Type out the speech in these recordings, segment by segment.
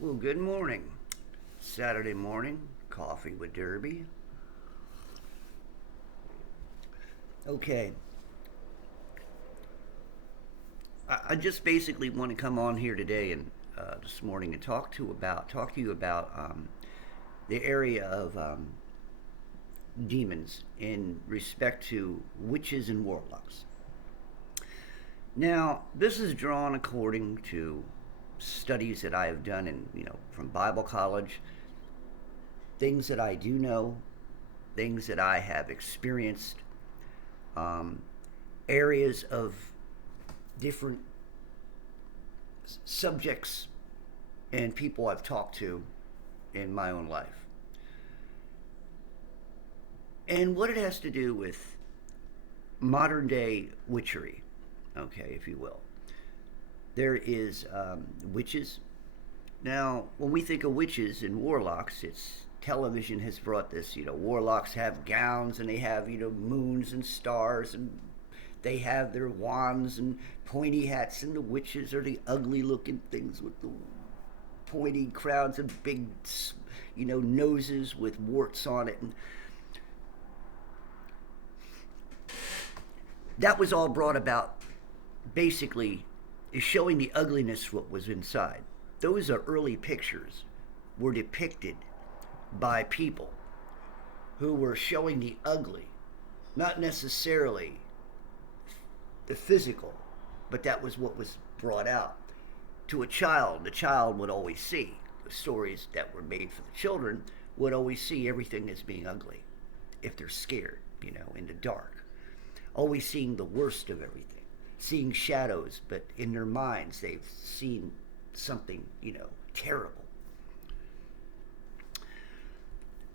Well, good morning. Saturday morning, coffee with Derby. Okay, I just basically want to come on here today and this morning and talk to you about the area of demons in respect to witches and warlocks. Now, this is drawn according to studies that I have done in from Bible college, things that I do know, things that I have experienced, um, areas of different subjects and people I've talked to in my own life. And what it has to do with modern day witchery, okay, if you will. There is witches. Now, when we think of witches and warlocks, it's television has brought this. Warlocks have gowns and they have moons and stars and they have their wands and pointy hats, and the witches are the ugly looking things with the pointy crowns and big, noses with warts on it. And that was all brought about basically is showing the ugliness what was inside. Those are early pictures were depicted by people who were showing the ugly, not necessarily the physical, but that was what was brought out to a child. The child would always see the stories that were made for the children, would always see everything as being ugly if they're scared, in the dark, always seeing the worst of everything, seeing shadows, but in their minds they've seen something, terrible.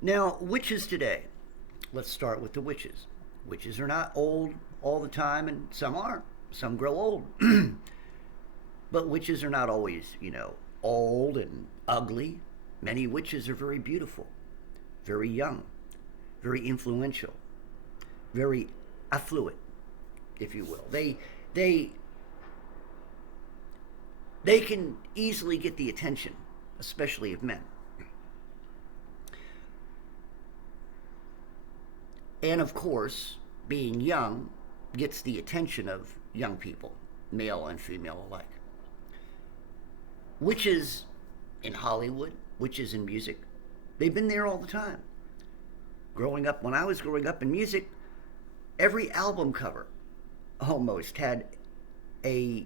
Now, witches today. Let's start with the witches. Witches are not old all the time, and some are. Some grow old. But witches are not always, old and ugly. Many witches are very beautiful, very young, very influential, very affluent, if you will. They they can easily get the attention, especially of men. And of course, being young gets the attention of young people, male and female alike. Witches in Hollywood, witches in music, they've been there all the time. When I was growing up in music, every album cover almost had a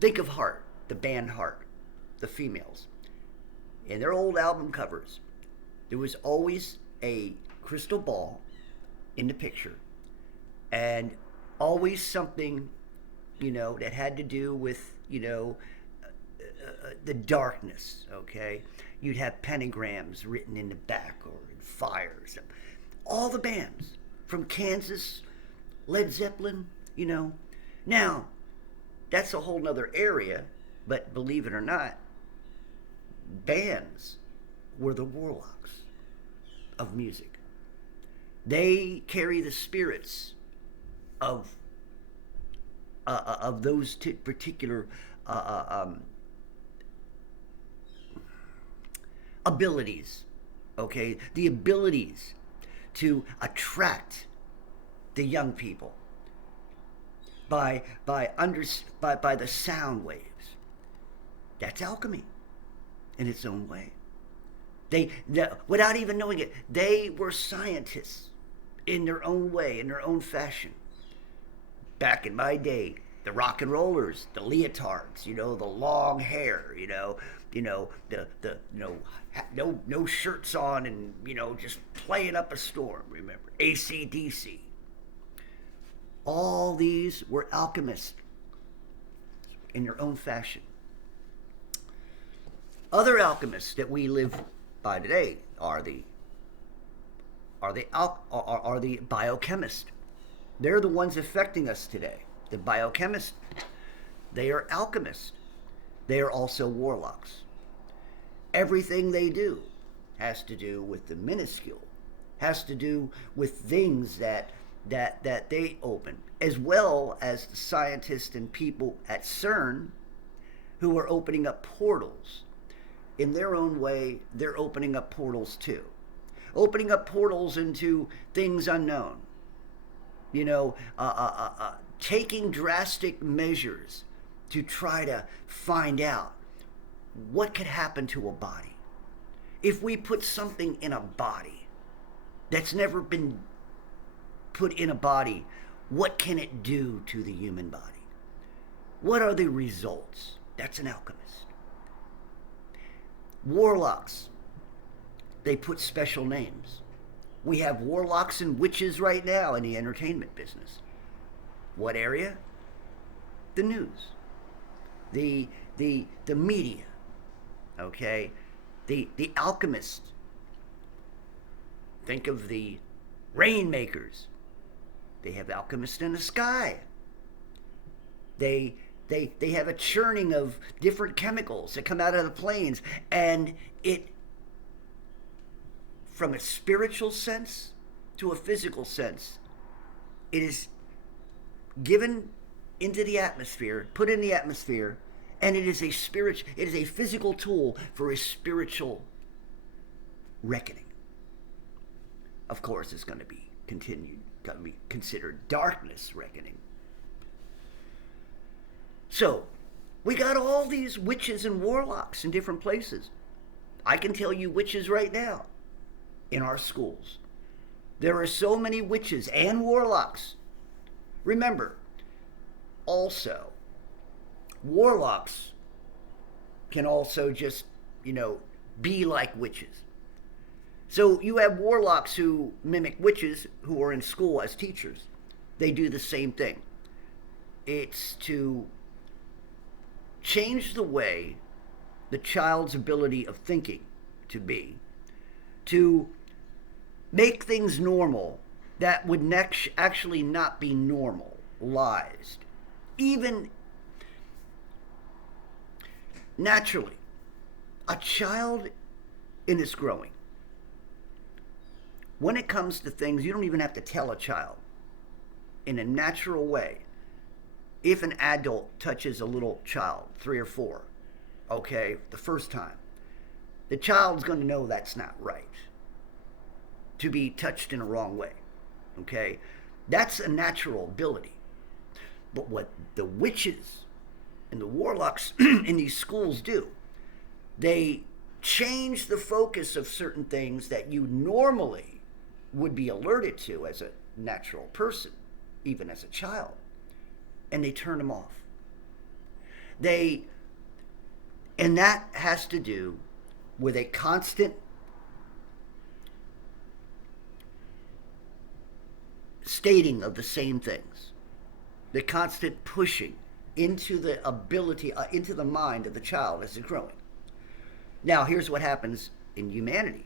think of Heart, the band Heart, the females. In their old album covers, there was always a crystal ball in the picture and always something, that had to do with, the darkness, okay? You'd have pentagrams written in the back or in fires. All the bands from Kansas, Led Zeppelin, Now, that's a whole nother area, but believe it or not, bands were the warlocks of music. They carry the spirits of those particular abilities. Okay, the abilities to attract the young people by the sound waves. That's alchemy in its own way. Without even knowing it, they were scientists in their own way, in their own fashion. Back in my day, the rock and rollers, the leotards, the long hair, the no shirts on and just playing up a storm. Remember, AC/DC. All these were alchemists in their own fashion. Other alchemists that we live by today are the biochemists. They're the ones affecting us today. The biochemists, they are alchemists. They are also warlocks. Everything they do has to do with the minuscule, has to do with things that they open, as well as the scientists and people at CERN who are opening up portals in their own way, they're opening up portals too. Opening up portals into things unknown. You know, taking drastic measures to try to find out what could happen to a body. If we put something in a body that's never been put in a body, what can it do to the human body? What are the results? That's an alchemist. Warlocks, they put special names. We have warlocks and witches right now in the entertainment business. What area? The news. The media. Okay? The alchemists. Think of the rainmakers. They have alchemists in the sky. They have a churning of different chemicals that come out of the plains, and it, from a spiritual sense to a physical sense, it is given into the atmosphere, put in the atmosphere, and it is a physical tool for a spiritual reckoning. Of course, it's going to be considered darkness reckoning. So, we got all these witches and warlocks in different places. I can tell you witches right now in our schools. There are so many witches and warlocks. Remember, also, warlocks can also just, be like witches. So you have warlocks who mimic witches who are in school as teachers. They do the same thing. It's to change the way the child's ability of thinking to be, to make things normal that would actually not be normalized. Even naturally, a child in its growing, when it comes to things, you don't even have to tell a child. In a natural way, if an adult touches a little child, 3 or 4, okay, the first time, the child's going to know that's not right, to be touched in a wrong way, okay? That's a natural ability. But what the witches and the warlocks in these schools do, they change the focus of certain things that you normally would be alerted to as a natural person, even as a child, and they turn them off. And that has to do with a constant stating of the same things, the constant pushing into the ability, into the mind of the child as it's growing. Now, here's what happens in humanity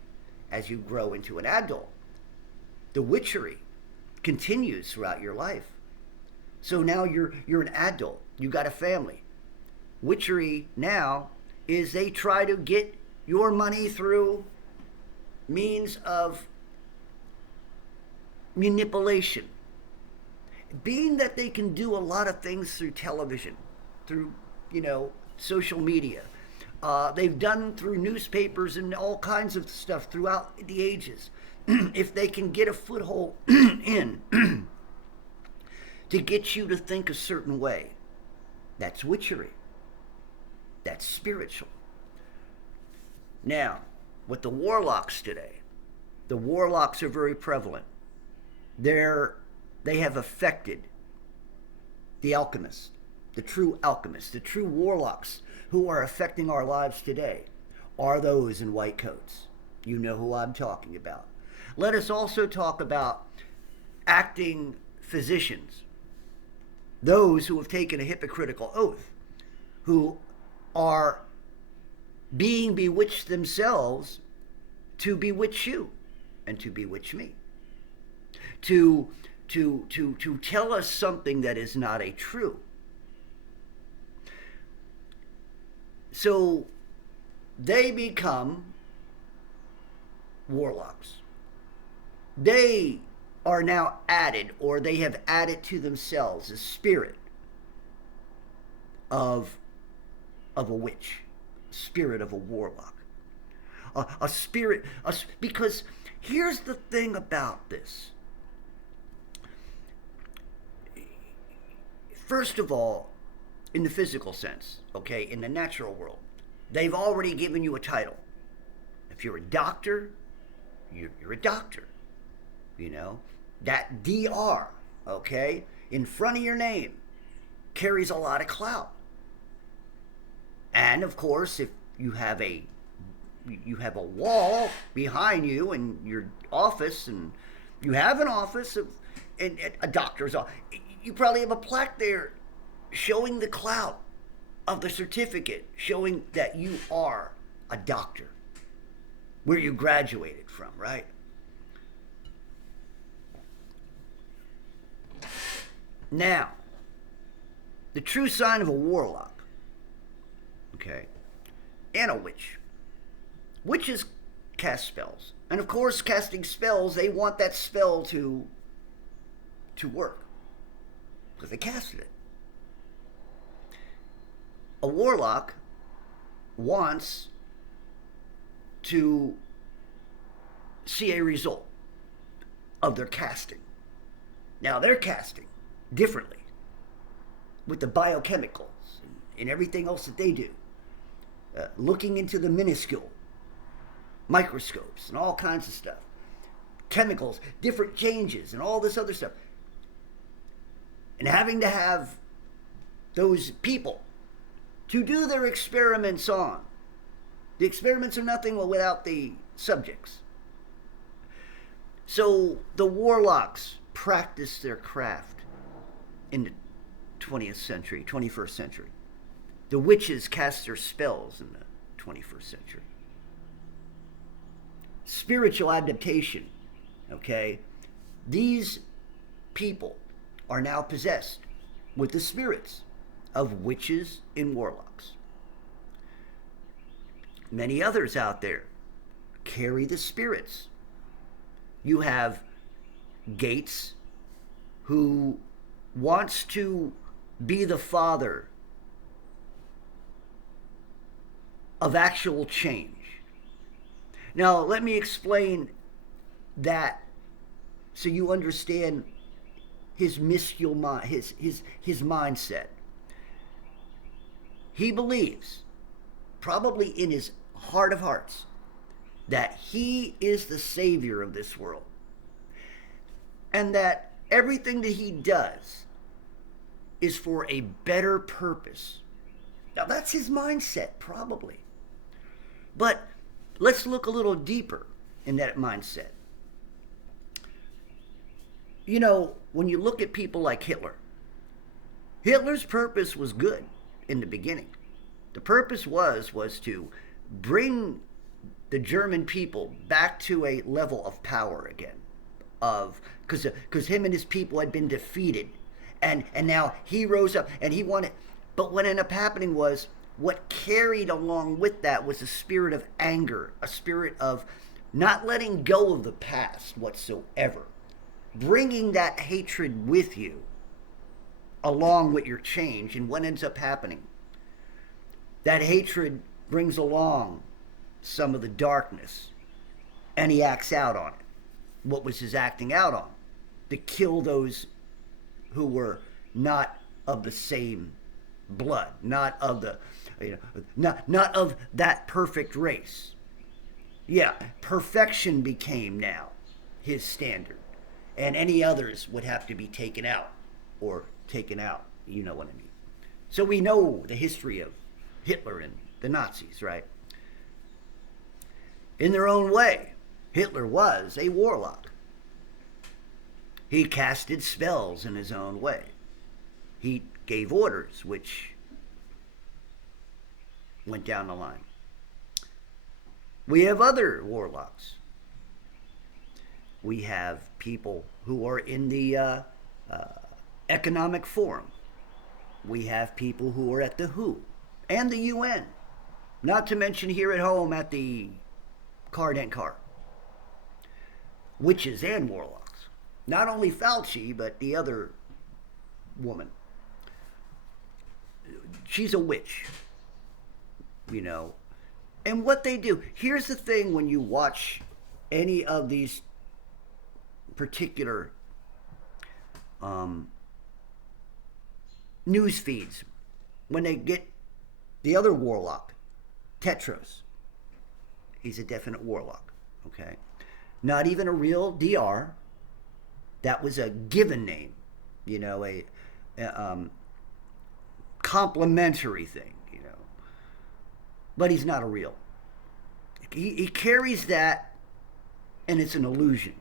as you grow into an adult. The witchery continues throughout your life. So now you're an adult. You got a family. Witchery now is they try to get your money through means of manipulation. Being that they can do a lot of things through television, through, social media. They've done through newspapers and all kinds of stuff throughout the ages. If they can get a foothold in to get you to think a certain way, that's witchery. That's spiritual. Now, with the warlocks today, the warlocks are very prevalent. They have affected the alchemists, the true warlocks who are affecting our lives today are those in white coats. You know who I'm talking about. Let us also talk about acting physicians, those who have taken a hypocritical oath, who are being bewitched themselves to bewitch you and to bewitch me, to tell us something that is not a true. So they become warlocks. They are now added, or they have added to themselves a spirit of a witch, spirit of a warlock. a spirit. Because here's the thing about this. First of all, in the physical sense, okay, in the natural world, they've already given you a title. If you're a doctor, you're a doctor. You know, that DR, okay, in front of your name carries a lot of clout. And of course, if you have a wall behind you in your office, and you have an office of and a doctor's office, you probably have a plaque there showing the clout of the certificate, showing that you are a doctor, where you graduated from, right? Now, the true sign of a warlock, okay, and a witch. Witches cast spells. And of course, casting spells, they want that spell to work, because they casted it. A warlock wants to see a result of their casting. Now, they're casting differently with the biochemicals and everything else that they do, looking into the minuscule microscopes and all kinds of stuff, chemicals, different changes, and all this other stuff, and having to have those people to do their experiments on. The experiments are nothing without the subjects. So the warlocks practice their craft in the 20th century, 21st century. The witches cast their spells in the 21st century. Spiritual adaptation, okay? These people are now possessed with the spirits of witches and warlocks. Many others out there carry the spirits. You have Gates, who wants to be the father of actual change. Now, let me explain that so you understand his mystical mind, his mindset. He believes, probably in his heart of hearts, that he is the savior of this world, and that everything that he does is for a better purpose. Now, that's his mindset, probably. But let's look a little deeper in that mindset. You know, when you look at people like Hitler, Hitler's purpose was good in the beginning. The purpose was to bring the German people back to a level of power again, because him and his people had been defeated, and now he rose up and he wanted. But what ended up happening was, what carried along with that was a spirit of anger, a spirit of not letting go of the past whatsoever, bringing that hatred with you along with your change. And what ends up happening? That hatred brings along some of the darkness, and he acts out on it. What was his acting out on? To kill those who were not of the same blood, not of the, not of that perfect race. Yeah, perfection became now his standard, and any others would have to be taken out, or taken out. You know what I mean? So we know the history of Hitler and the Nazis, right? In their own way, Hitler was a warlock. He casted spells in his own way. He gave orders which went down the line. We have other warlocks. We have people who are in the Economic Forum. We have people who are at the WHO and the UN. Not to mention here at home at the Car. Witches and warlocks. Not only Fauci, but the other woman. She's a witch. You know, And what they do, here's the thing: when you watch any of these particular um, news feeds, when they get the other warlock, Tetros, he's a definite warlock, okay? Not even a real DR. That was a given name, you know, a complimentary thing, you know. But he's not a real. He carries that, and it's an illusion.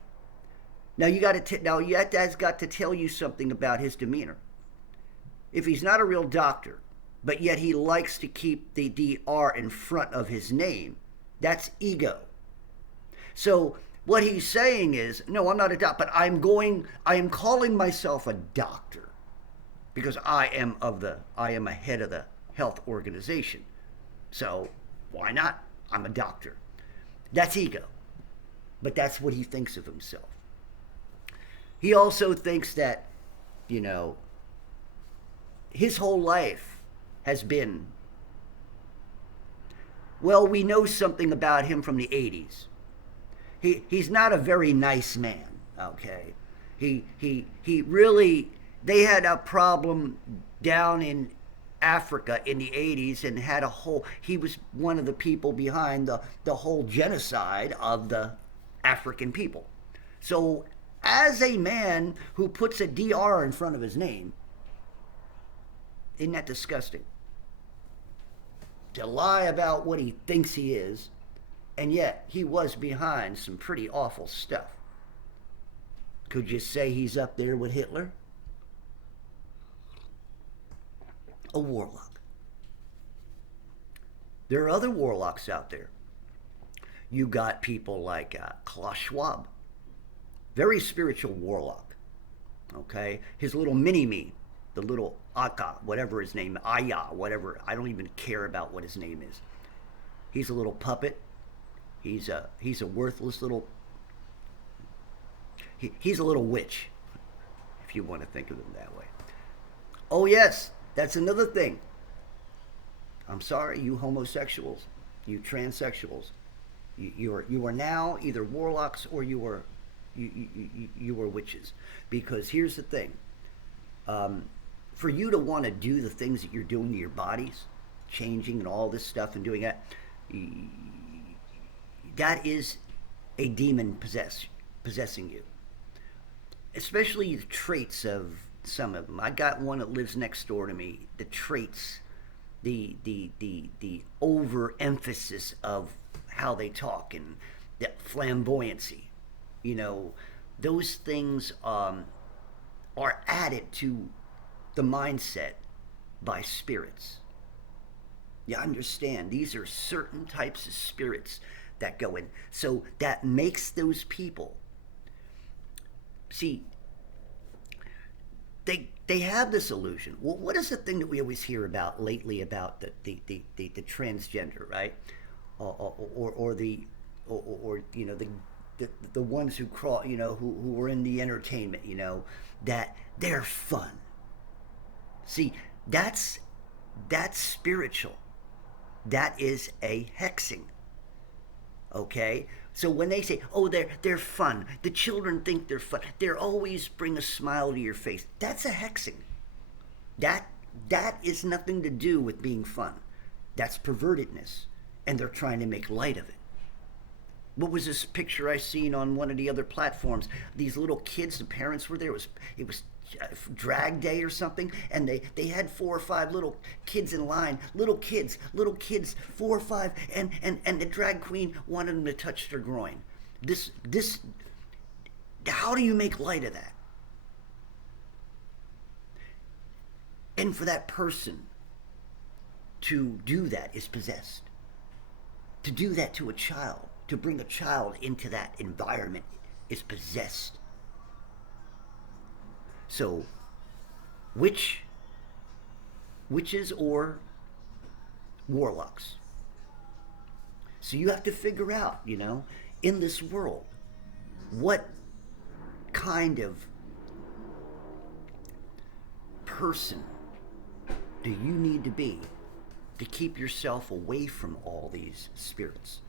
Now that's got to tell you something about his demeanor. If he's not a real doctor, but yet he likes to keep the DR in front of his name, that's ego. So what he's saying is, no, I'm not a doctor, but I am calling myself a doctor because I am a head of the health organization. So why not? I'm a doctor. That's ego. But that's what he thinks of himself. He also thinks that, you know, his whole life has been, well, we know something about him from the 80s. He's not a very nice man, okay? He really, they had a problem down in Africa in the 80s and had he was one of the people behind the whole genocide of the African people. So as a man who puts a DR in front of his name, isn't that disgusting? To lie about what he thinks he is, and yet he was behind some pretty awful stuff. Could you say he's up there with Hitler? A warlock. There are other warlocks out there. You got people like Klaus Schwab, very spiritual warlock. Okay, his little mini-me, the little Aka, whatever his name, Aya, whatever. I don't even care about what his name is. He's a little puppet. He's a worthless little. He's a little witch, if you want to think of him that way. Oh yes, that's another thing. I'm sorry, you homosexuals, you transsexuals, you are now either warlocks or you are witches. Because here's the thing. For you to want to do the things that you're doing to your bodies, changing and all this stuff and doing that, that is a demon possessing you. Especially the traits of some of them. I got one that lives next door to me. The traits, the overemphasis of how they talk and that flamboyancy, you know, those things are added to the mindset by spirits. You understand? These are certain types of spirits that go in. So that makes those people, see, they have this illusion. Well, what is the thing that we always hear about lately about the transgender, right? Or you know, the ones who crawl, you know, who are in the entertainment, you know, that they're fun. See, that's spiritual. That is a hexing. Okay? So when they say, oh, they're fun, the children think they're fun, they're always bring a smile to your face. That's a hexing. That is nothing to do with being fun. That's pervertedness. And they're trying to make light of it. What was this picture I seen on one of the other platforms? These little kids, the parents were there. It was drag day or something, and they had 4 or 5 little kids in line, little kids, 4 or 5, and the drag queen wanted them to touch their groin. This how do you make light of that? And for that person to do that is possessed. To do that to a child, to bring a child into that environment is possessed. So, witches or warlocks. So you have to figure out, you know, in this world, what kind of person do you need to be to keep yourself away from all these spirits.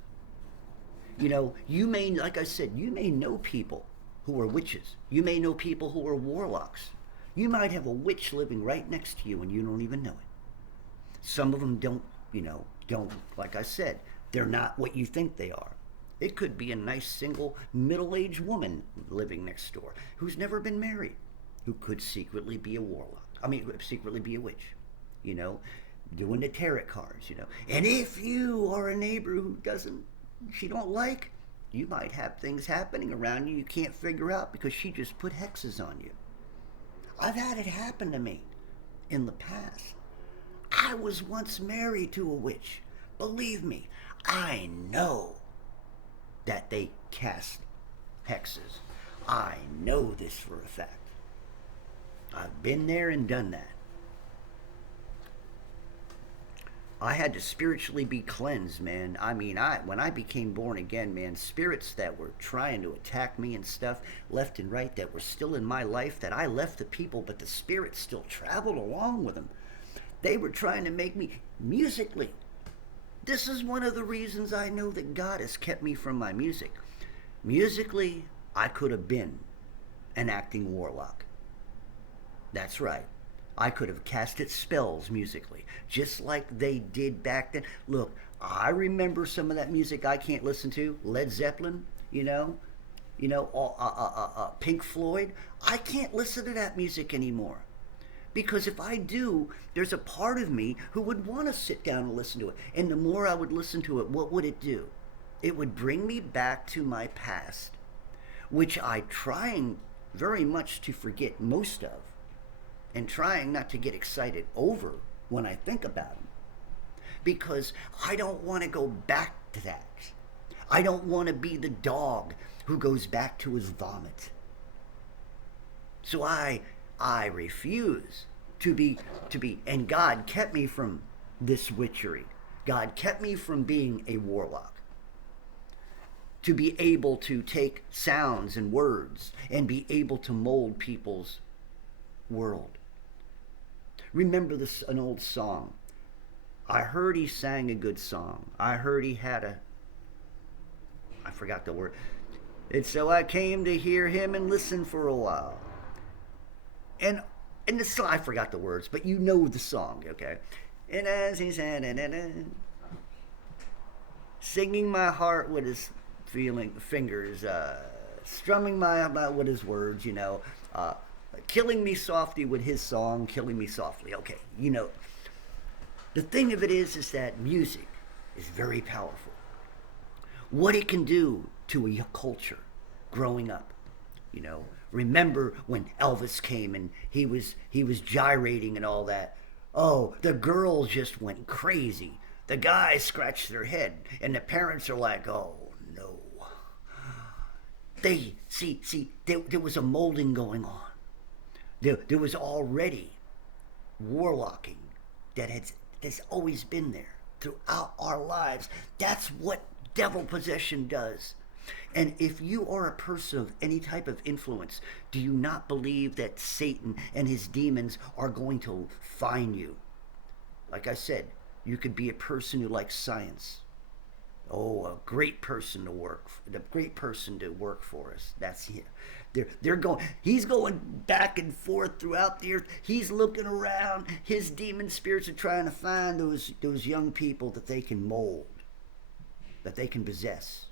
You know, you may, like I said, you may know people who are witches. You may know people who are warlocks. You might have a witch living right next to you and you don't even know it. Some of them don't, don't, like I said, they're not what you think they are. It could be a nice single middle-aged woman living next door who's never been married, who could secretly be a warlock. I mean, secretly be a witch, doing the tarot cards, And if you are a neighbor who she don't like, you might have things happening around you can't figure out because she just put hexes on you. I've had it happen to me in the past. I was once married to a witch. Believe me, I know that they cast hexes. I know this for a fact. I've been there and done that. I had to spiritually be cleansed, man. I mean, when I became born again, man, spirits that were trying to attack me and stuff left and right that were still in my life, that I left the people, but the spirits still traveled along with them. They were trying to make me musically. This is one of the reasons I know that God has kept me from my music. Musically, I could have been an acting warlock. That's right. I could have casted spells musically, just like they did back then. Look, I remember some of that music I can't listen to. Led Zeppelin, Pink Floyd. I can't listen to that music anymore. Because if I do, there's a part of me who would want to sit down and listen to it. And the more I would listen to it, what would it do? It would bring me back to my past, which I'm trying very much to forget most of, and trying not to get excited over when I think about them. Because I don't want to go back to that. I don't want to be the dog who goes back to his vomit. So I refuse to be, and God kept me from this witchery. God kept me from being a warlock. To be able to take sounds and words and be able to mold people's world. Remember an old song. I heard he sang a good song. I heard he had I forgot the word. And so I came to hear him and listen for a while. And the song, I forgot the words, but you know the song, okay? And as he said, singing my heart with his fingers, strumming my with his words, killing me softly with his song, killing me softly. Okay, the thing of it is that music is very powerful. What it can do to a culture growing up, Remember when Elvis came and he was gyrating and all that. Oh, the girls just went crazy. The guys scratched their head and the parents are like, oh no. They there was a molding going on. There was already warlocking that's always been there throughout our lives. That's what devil possession does. And if you are a person of any type of influence, do you not believe that Satan and his demons are going to find you? Like I said, you could be a person who likes science. Oh, a great person to work for us. That's him. He's going back and forth throughout the earth. He's looking around. His demon spirits are trying to find those young people that they can mold, that they can possess,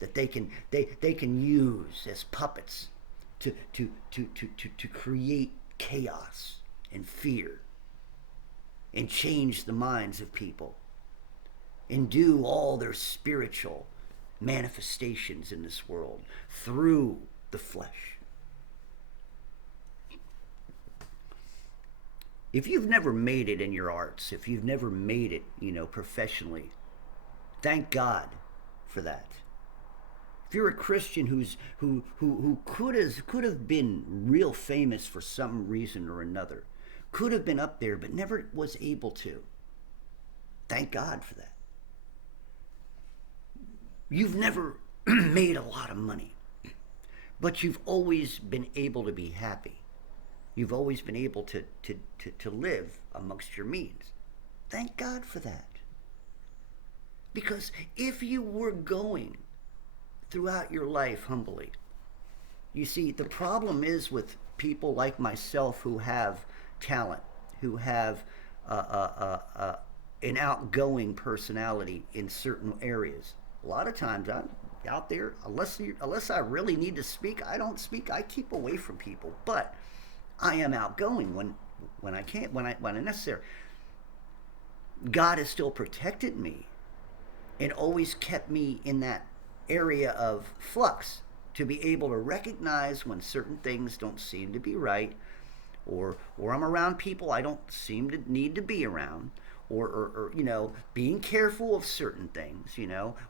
that they can use as puppets to create chaos and fear and change the minds of people and do all their spiritual manifestations in this world through the flesh. If you've never made it in your arts, if you've never made it, professionally, thank God for that. If you're a Christian who could have been real famous for some reason or another, could have been up there but never was able to, thank God for that. You've never made a lot of money, but you've always been able to be happy. You've always been able to live amongst your means. Thank God for that. Because if you were going throughout your life humbly, you see, the problem is with people like myself who have talent, who have uh, uh, uh, uh, an outgoing personality in certain areas. A lot of times I'm out there, unless I really need to speak, I don't speak. I keep away from people, but I am outgoing when I can't, when I necessary. God has still protected me and always kept me in that area of flux to be able to recognize when certain things don't seem to be right, or I'm around people I don't seem to need to be around, or being careful of certain things,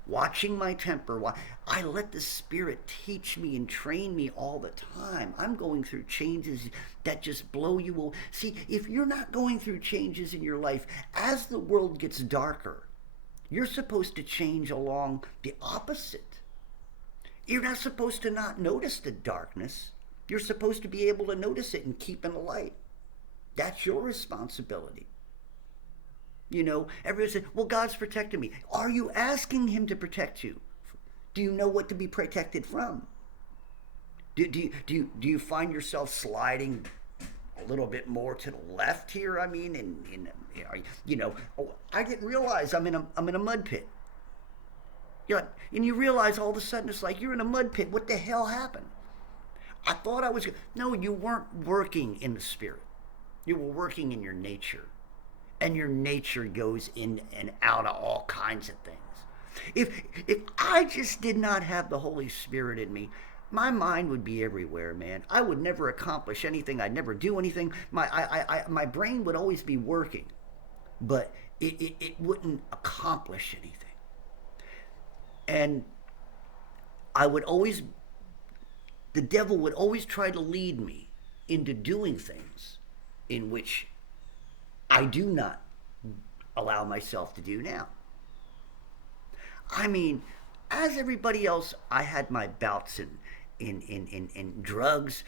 watching my temper. I let the Spirit teach me and train me all the time. I'm going through changes that just blow you away. See, if you're not going through changes in your life, as the world gets darker, you're supposed to change along the opposite. You're not supposed to not notice the darkness. You're supposed to be able to notice it and keep in the light. That's your responsibility. Everybody says, well, God's protecting me. Are you asking him to protect you? Do you know what to be protected from? Do you find yourself sliding a little bit more to the left here? I mean, I didn't realize I'm in a mud pit. And you realize all of a sudden it's like you're in a mud pit. What the hell happened? I thought I was. No, you weren't working in the Spirit. You were working in your nature. And your nature goes in and out of all kinds of things. If I just did not have the Holy Spirit in me, my mind would be everywhere, man. I would never accomplish anything. I'd never do anything. My brain would always be working, but it wouldn't accomplish anything. And the devil would always try to lead me into doing things in which I do not allow myself to do now. I mean, as everybody else, I had my bouts in drugs.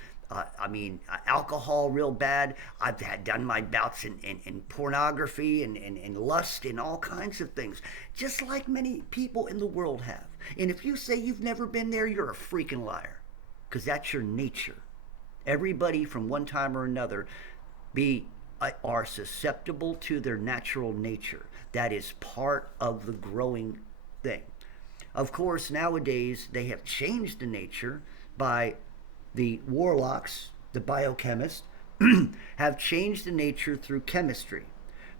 Alcohol real bad. I've done my bouts in pornography and lust and all kinds of things, just like many people in the world have. And if you say you've never been there, you're a freaking liar, because that's your nature. Everybody from one time or another are susceptible to their natural nature. That is part of the growing thing. Of course, nowadays they have changed the nature by the Warlocks, the biochemists, have changed the nature through chemistry,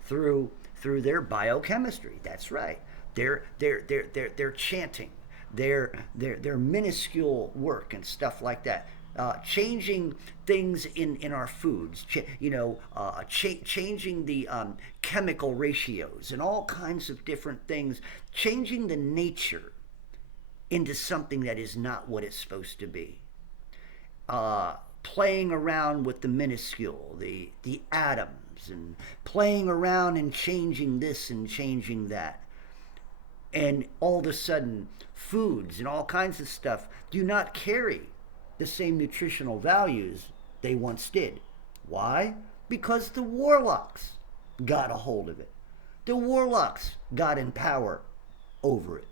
through their biochemistry. That's right. They're chanting, their minuscule work and stuff like that. Changing things in our foods, changing the chemical ratios and all kinds of different things, changing the nature into something that is not what it's supposed to be. Playing around with the minuscule, the atoms, and playing around and changing this and changing that. And all of a sudden, foods and all kinds of stuff do not carry the same nutritional values they once did. Why? Because the Warlocks got a hold of it. The Warlocks got in power over it.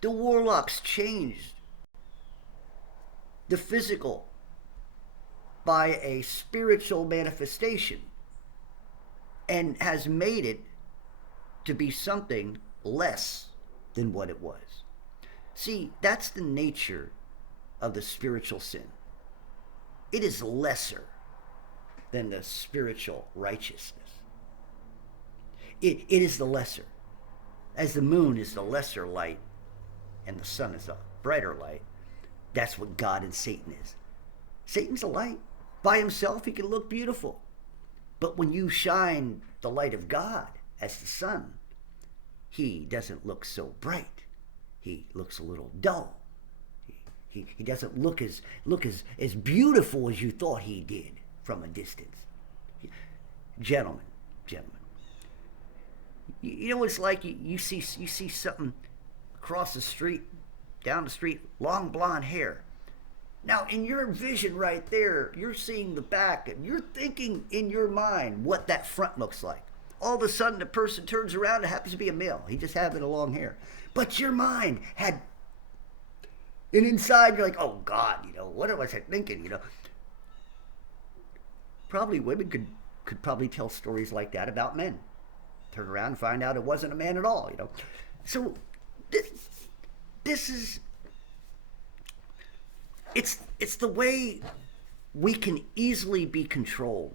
The Warlocks changed the physical by a spiritual manifestation and has made it to be something less than what it was. See, that's the nature of the spiritual sin. It is lesser than the spiritual righteousness. It is the lesser. As the moon is the lesser light and the sun is the brighter light, that's what God and Satan is. Satan's a light. By himself, he can look beautiful. But when you shine the light of God as the sun, he doesn't look so bright. He looks a little dull. He doesn't look as beautiful as you thought he did from a distance. Gentlemen, you know what it's like? You see something across the street, down the street, long blonde hair. Now, in your vision right there, you're seeing the back and you're thinking in your mind what that front looks like. All of a sudden, the person turns around. It happens to be a male. He just had the long hair. But your mind had, and inside you're like, oh God, what was I thinking? Probably women could probably tell stories like that about men. Turn around and find out it wasn't a man at all. So this is it's the way we can easily be controlled.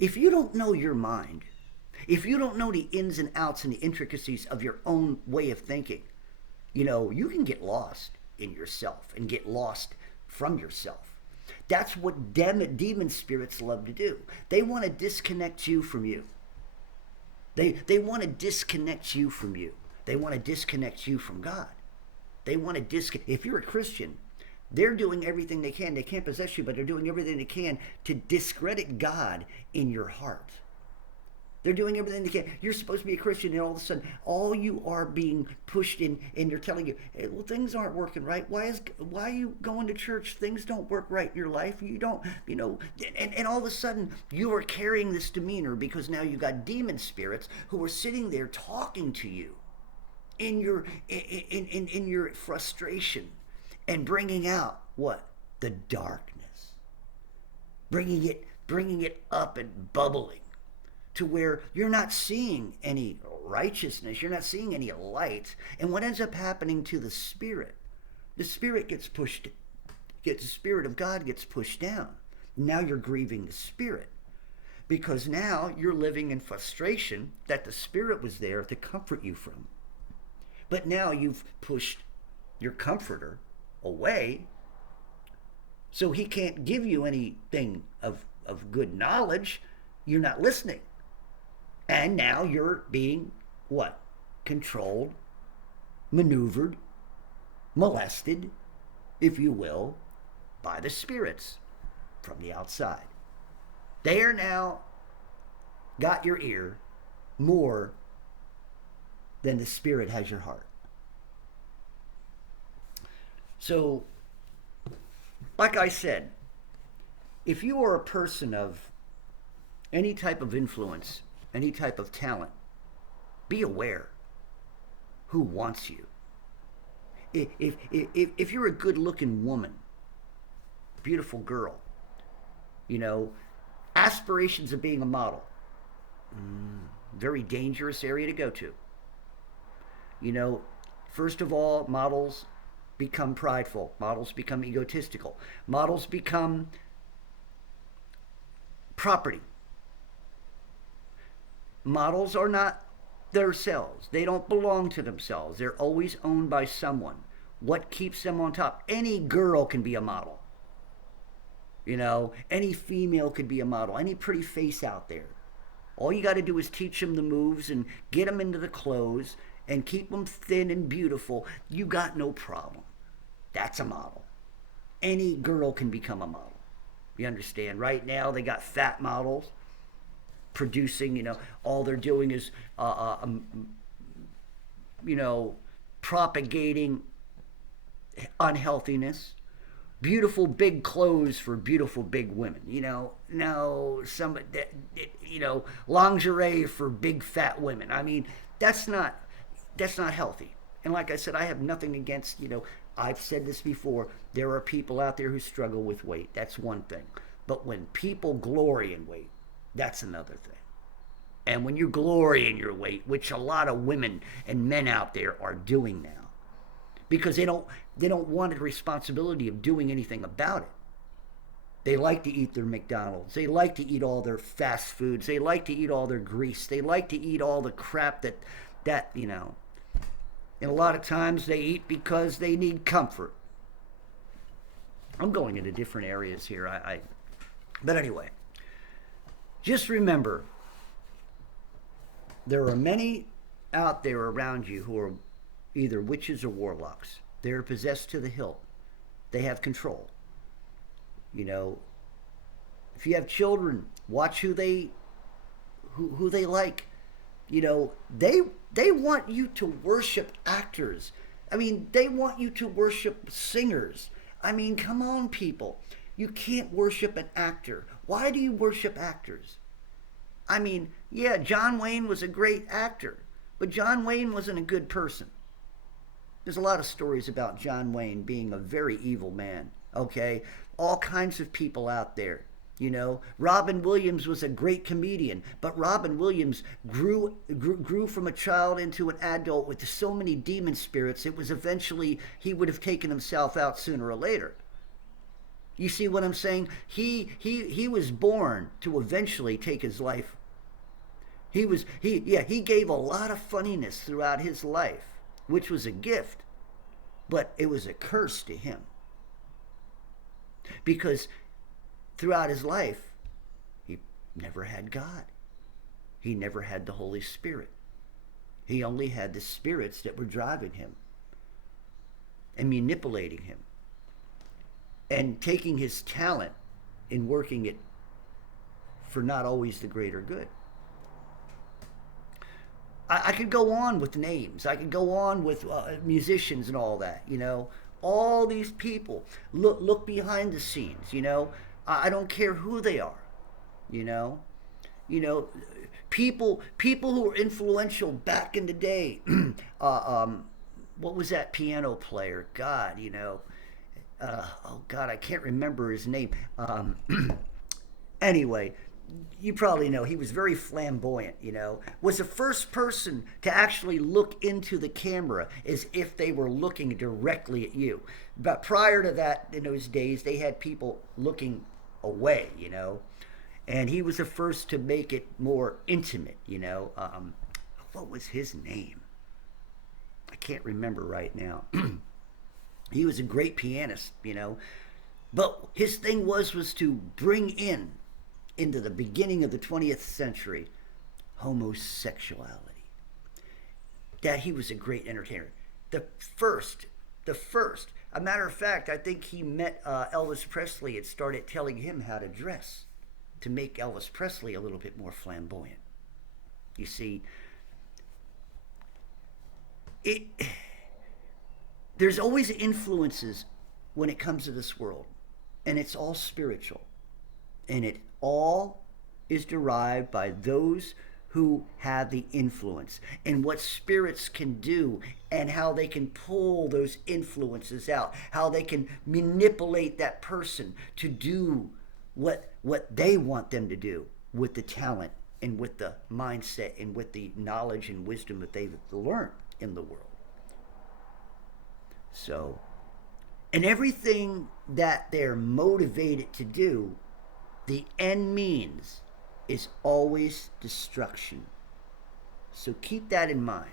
If you don't know your mind, if you don't know the ins and outs and the intricacies of your own way of thinking, you can get lost in yourself and get lost from yourself. That's what demon spirits love to do. They want to disconnect you from you. They want to disconnect you from you. They want to disconnect you from God. They want to disconnect. If you're a Christian, they're doing everything they can. They can't possess you, but they're doing everything they can to discredit God in your heart. They're doing everything they can. You're supposed to be a Christian, and all of a sudden, all you are being pushed in, and they're telling you, hey, well, things aren't working right. Why are you going to church? Things don't work right in your life. You don't, and all of a sudden, you are carrying this demeanor because now you got demon spirits who are sitting there talking to you in your frustration and bringing out what? The darkness. Bringing it up and bubbling, to where you're not seeing any righteousness, you're not seeing any light. And what ends up happening to the spirit gets pushed, the Spirit of God gets pushed down. Now you're grieving the Spirit, because now you're living in frustration that the Spirit was there to comfort you from. But now you've pushed your comforter away, so he can't give you anything of good knowledge. You're not listening. And now you're being what? Controlled, maneuvered, molested, if you will, by the spirits from the outside. They are now got your ear more than the Spirit has your heart. So, like I said, if you are a person of any type of influence, any type of talent, be aware who wants you. If you're a good-looking woman, beautiful girl, aspirations of being a model, very dangerous area to go to. First of all, models become prideful. Models become egotistical. Models become property. Models are not themselves. They don't belong to themselves. They're always owned by someone. What keeps them on top? Any girl can be a model. Any female could be a model. Any pretty face out there. All you got to do is teach them the moves and get them into the clothes and keep them thin and beautiful. You got no problem. That's a model. Any girl can become a model. You understand? Right now they got fat models producing, all they're doing is, propagating unhealthiness. Beautiful big clothes for beautiful big women. Lingerie for big fat women. I mean, that's not healthy. And like I said, I have nothing against, I've said this before, there are people out there who struggle with weight. That's one thing. But when people glory in weight, that's another thing. And when you glory in your weight, which a lot of women and men out there are doing now, because they don't want the responsibility of doing anything about it. They like to eat their McDonald's. They like to eat all their fast foods. They like to eat all their grease. They like to eat all the crap that and a lot of times they eat because they need comfort. I'm going into different areas here. But anyway, just remember, there are many out there around you who are either witches or warlocks. They're possessed to the hilt. They have control. If you have children, watch who they like. They want you to worship actors. I mean, they want you to worship singers. I mean, come on, people. You can't worship an actor. Why do you worship actors? I mean, yeah, John Wayne was a great actor, but John Wayne wasn't a good person. There's a lot of stories about John Wayne being a very evil man, okay? All kinds of people out there. You know, Robin Williams was a great comedian, but Robin Williams grew from a child into an adult with so many demon spirits. It was eventually he would have taken himself out sooner or later. You see what I'm saying? He was born to eventually take his life. He gave a lot of funniness throughout his life, which was a gift, but it was a curse to him because throughout his life he never had God. He never had the Holy Spirit. He only had the spirits that were driving him and manipulating him and taking his talent and working it for not always the greater good. I could go on with names. I could go on with musicians and all that. You know, all these people look behind the scenes. You know, I don't care who they are. You know, you know, people who were influential back in the day. What was that piano player? God, you know. Oh God, I can't remember his name. Anyway, you probably know he was very flamboyant, you know, was the first person to actually look into the camera as if they were looking directly at you. But prior to that, in those days, they had people looking away, you know, and he was the first to make it more intimate, you know. What was his name? I can't remember right now. He was a great pianist, you know, but his thing was to bring into the beginning of the 20th century homosexuality. That he was a great entertainer. The first. A matter of fact, I think he met Elvis Presley and started telling him how to dress to make Elvis Presley a little bit more flamboyant. You see, there's always influences when it comes to this world, and it's all spiritual. And it all is derived by those who have the influence and what spirits can do and how they can pull those influences out, how they can manipulate that person to do what they want them to do with the talent and with the mindset and with the knowledge and wisdom that they've learned in the world. So, and everything that they're motivated to do, the end means is always destruction. So keep that in mind.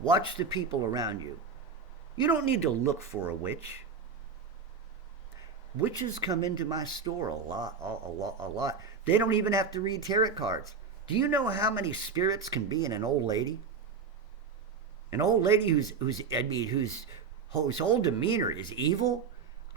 Watch the people around you. You don't need to look for a witch. Witches come into my store a lot. They don't even have to read tarot cards. Do you know how many spirits can be in an old lady? An old lady whose whole demeanor is evil.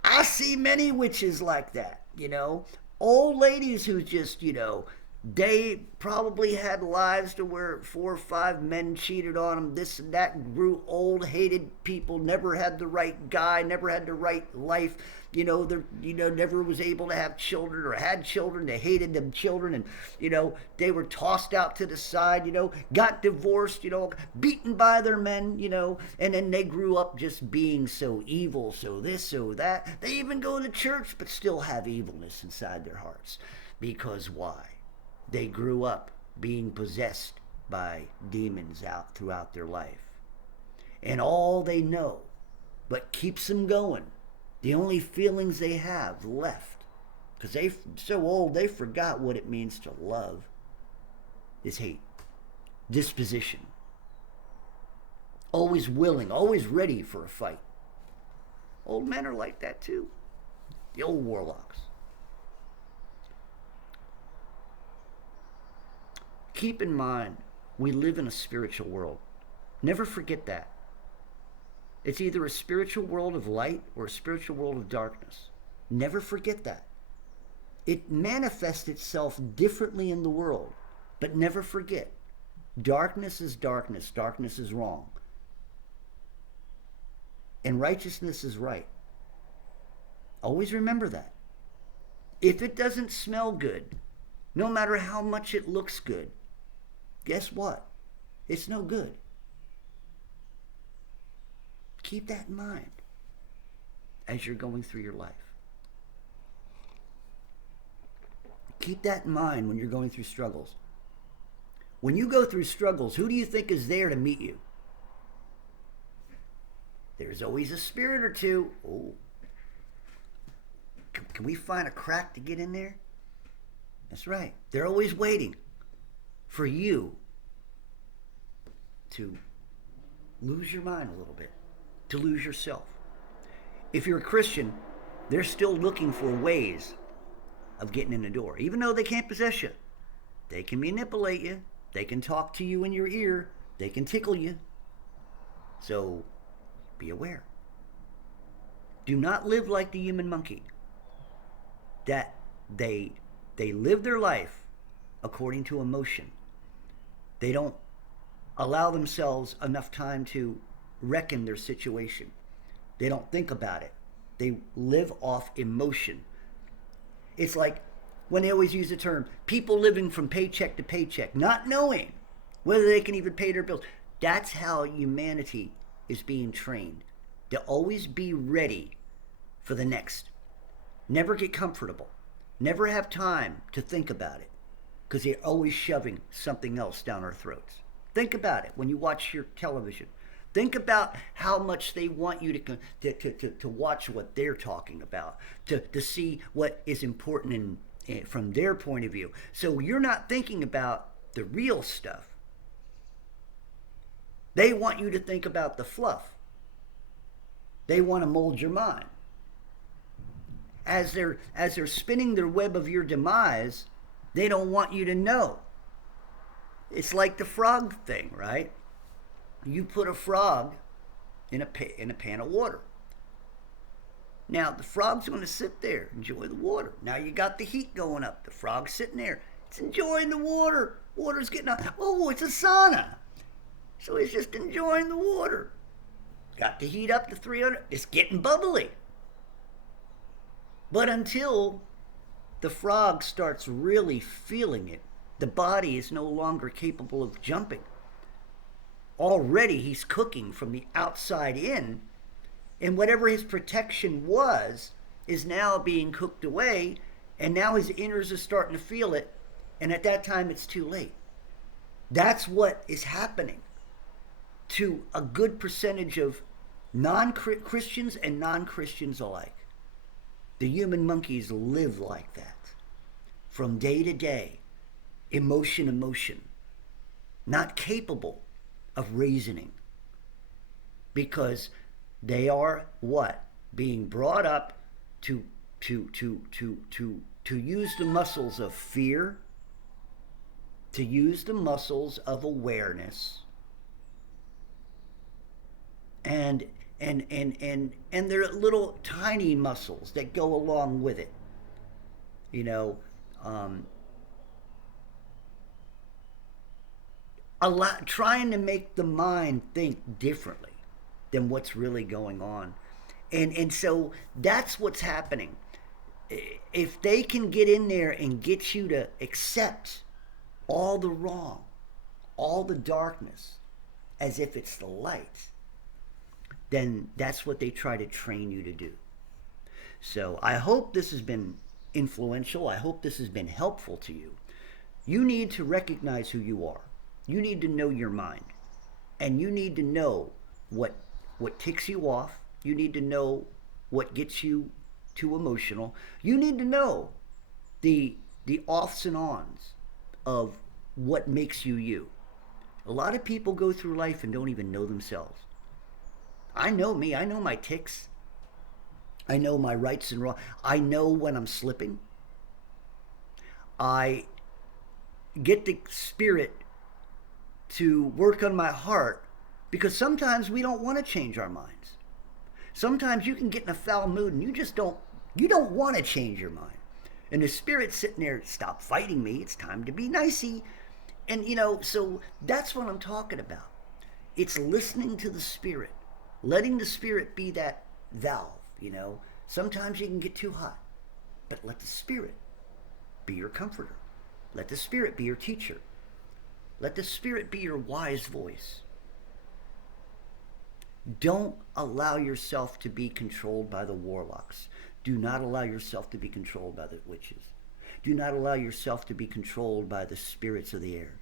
I see many witches like that, you know. Old ladies who just, you know, they probably had lives to where 4 or 5 men cheated on them, this and that, grew old, hated people, never had the right guy, never had the right life, never was able to have children or had children. They hated them children, and, you know, they were tossed out to the side, you know, got divorced, you know, beaten by their men, you know, and then they grew up just being so evil, so this, so that. They even go to church but still have evilness inside their hearts. Because why? They grew up being possessed by demons out throughout their life. And all they know, but keeps them going, the only feelings they have left, because they're so old they forgot what it means to love, is hate, disposition. Always willing, always ready for a fight. Old men are like that too. The old warlocks. Keep in mind, we live in a spiritual world. Never forget that. It's either a spiritual world of light or a spiritual world of darkness. Never forget that. It manifests itself differently in the world, but never forget, darkness is darkness. Darkness is wrong. And righteousness is right. Always remember that. If it doesn't smell good, no matter how much it looks good, guess what? It's no good. Keep that in mind as you're going through your life. Keep that in mind when you're going through struggles. When you go through struggles, who do you think is there to meet you? There's always a spirit or two. Oh, can we find a crack to get in there? That's right. They're always waiting for you to lose your mind a little bit, to lose yourself. If you're a Christian, they're still looking for ways of getting in the door. Even though they can't possess you, they can manipulate you. They can talk to you in your ear. They can tickle you. So be aware. Do not live like the human monkey. That they live their life according to emotion. They don't allow themselves enough time to reckon their situation. They don't think about it. They live off emotion. It's like when they always use the term, people living from paycheck to paycheck, not knowing whether they can even pay their bills. That's how humanity is being trained, to always be ready for the next. Never get comfortable. Never have time to think about it, because they're always shoving something else down our throats. Think about it when you watch your television. Think about how much they want you to watch what they're talking about, to see what is important from their point of view. So you're not thinking about the real stuff. They want you to think about the fluff. They want to mold your mind. As they're spinning their web of your demise, they don't want you to know. It's like the frog thing, right? You put a frog in a pan of water. Now the frog's going to sit there, enjoy the water. Now you got the heat going up. The frog's sitting there. It's enjoying the water. Water's getting up. Oh, it's a sauna. So it's just enjoying the water. Got the heat up to 300. It's getting bubbly. But until the frog starts really feeling it, the body is no longer capable of jumping. Already he's cooking from the outside in, and whatever his protection was is now being cooked away, and now his innards are starting to feel it, and at that time it's too late. That's what is happening to a good percentage of non-Christians and non-Christians alike. The human monkeys live like that. From day to day, emotion, not capable of reasoning. Because they are what? Being brought up to use the muscles of fear, to use the muscles of awareness, and there are little tiny muscles that go along with it. Trying to make the mind think differently than what's really going on. And so that's what's happening. If they can get in there and get you to accept all the wrong, all the darkness, as if it's the light, then that's what they try to train you to do. So I hope this has been influential. I hope this has been helpful to you. You need to recognize who you are. You need to know your mind. And you need to know what ticks you off. You need to know what gets you too emotional. You need to know the offs and ons of what makes you you. A lot of people go through life and don't even know themselves. I know me. I know my tics. I know my rights and wrongs. I know when I'm slipping. I get the Spirit to work on my heart, because sometimes we don't want to change our minds. Sometimes you can get in a foul mood and you don't want to change your mind. And the Spirit's sitting there, stop fighting me. It's time to be nicey. And so that's what I'm talking about. It's listening to the Spirit. Letting the Spirit be that valve, Sometimes you can get too hot, but let the Spirit be your comforter. Let the Spirit be your teacher. Let the Spirit be your wise voice. Don't allow yourself to be controlled by the warlocks. Do not allow yourself to be controlled by the witches. Do not allow yourself to be controlled by the spirits of the air.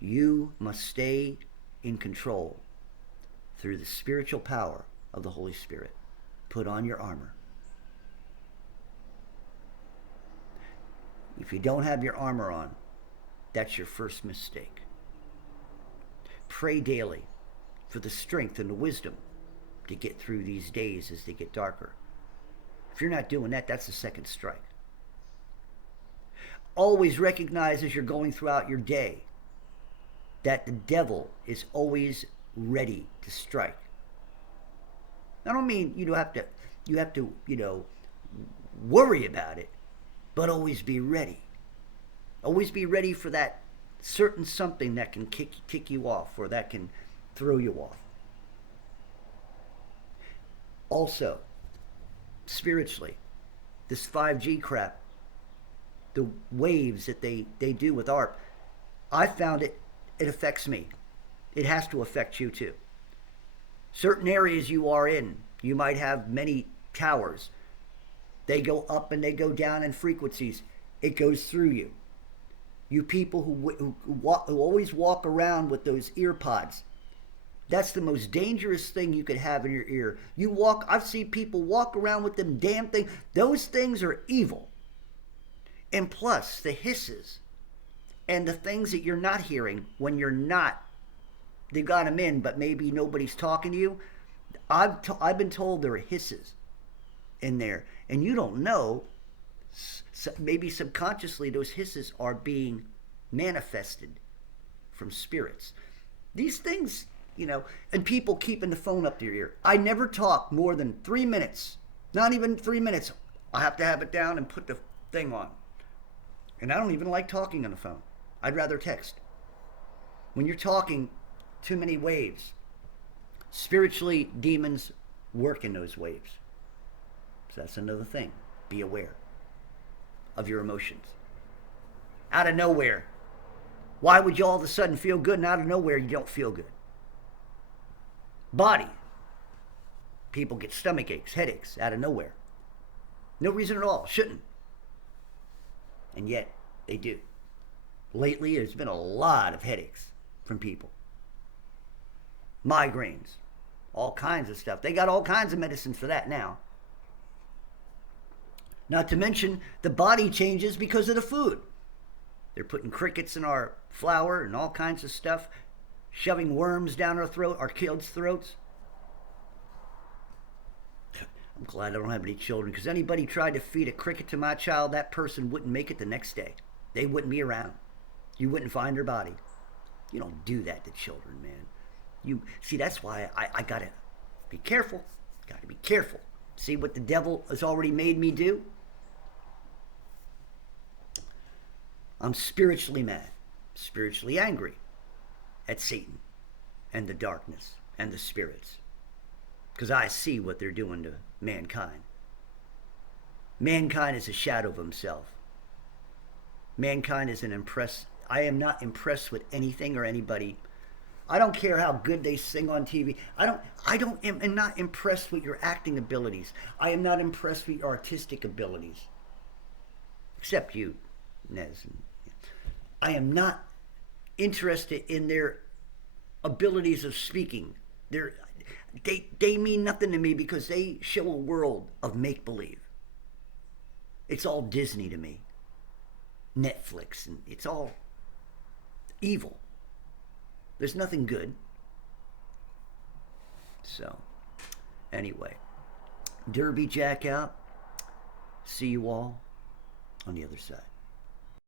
You must stay in control through the spiritual power of the Holy Spirit. Put on your armor. If you don't have your armor on, that's your first mistake. Pray daily for the strength and the wisdom to get through these days as they get darker. If you're not doing that, that's the second strike. Always recognize as you're going throughout your day that the devil is always ready to strike. I don't mean you have to worry about it, but always be ready. Always be ready for that certain something that can kick you off, or that can throw you off. Also, spiritually, this 5G crap, the waves that they do with ARP, I found it affects me. It has to affect you too. Certain areas you are in, you might have many towers. They go up and they go down in frequencies. It goes through you. You people who always walk around with those ear pods, that's the most dangerous thing you could have in your ear. I've seen people walk around with them damn things. Those things are evil. And plus, the hisses and the things that you're not hearing when you're not, they've got them in, but maybe nobody's talking to you. I've been told there are hisses in there, and you don't know. Maybe subconsciously those hisses are being manifested from spirits. These things, and people keeping the phone up to your ear. I never talk more than 3 minutes. Not even 3 minutes. I have to have it down and put the thing on. And I don't even like talking on the phone. I'd rather text. When you're talking, too many waves. Spiritually, demons work in those waves. So that's another thing. Be aware of your emotions. Out of nowhere. Why would you all of a sudden feel good, and out of nowhere you don't feel good? Body. People get stomach aches, headaches out of nowhere. No reason at all. Shouldn't. And yet they do. Lately there's been a lot of headaches from people. Migraines. All kinds of stuff. They got all kinds of medicines for that now. Not to mention the body changes because of the food. They're putting crickets in our flour and all kinds of stuff, shoving worms down our kids' throats. I'm glad I don't have any children, because anybody tried to feed a cricket to my child, that person wouldn't make it the next day. They wouldn't be around. You wouldn't find their body. You don't do that to children, man. See, that's why I gotta be careful. Gotta be careful. See what the devil has already made me do? I'm spiritually mad, spiritually angry at Satan and the darkness and the spirits, because I see what they're doing to mankind. Mankind is a shadow of himself. Mankind is I am not impressed with anything or anybody. I don't care how good they sing on TV. I'm not impressed with your acting abilities. I am not impressed with your artistic abilities. Except you, Nez. I am not interested in their abilities of speaking. They mean nothing to me, because they show a world of make-believe. It's all Disney to me. Netflix, and it's all evil. There's nothing good. So, anyway, Derby Jack out. See you all on the other side.